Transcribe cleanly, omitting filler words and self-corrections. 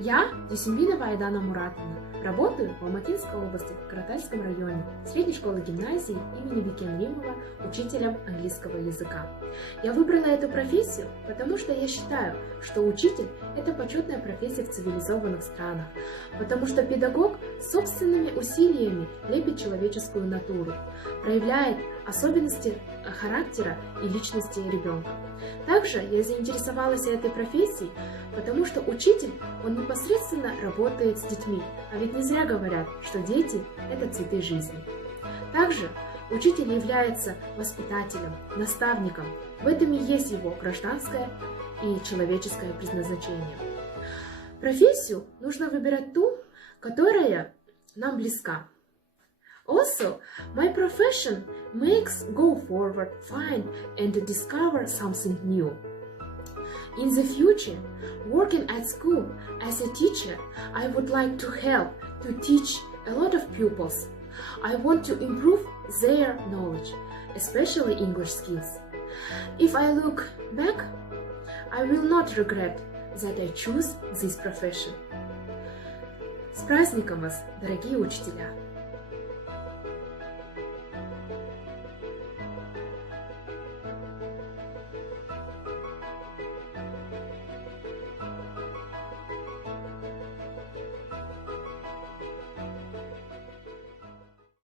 Я Дюсембинова Айдана Муратовна. Работаю в Алматинской области, в Каратальском районе, средней школы-гимназии имени Бекен Римова, учителем английского языка. Я выбрала эту профессию, потому что я считаю, что учитель – это почетная профессия в цивилизованных странах, потому что педагог собственными усилиями лепит человеческую натуру, проявляет особенности характера и личности ребенка. Также я заинтересовалась этой профессией, потому что учитель, он непосредственно работает с детьми, а ведь не зря говорят, что дети – это цветы жизни. Также учитель является воспитателем, наставником. В этом и есть его гражданское и человеческое предназначение. Профессию нужно выбирать ту, которая нам близка. Also, my profession makes go forward, find and discover something new. In the future, working at school as a teacher, I would like to help to teach a lot of pupils. I want to improve their knowledge, especially English skills. If I look back, I will not regret that I choose this profession. С праздником вас, дорогие учителя!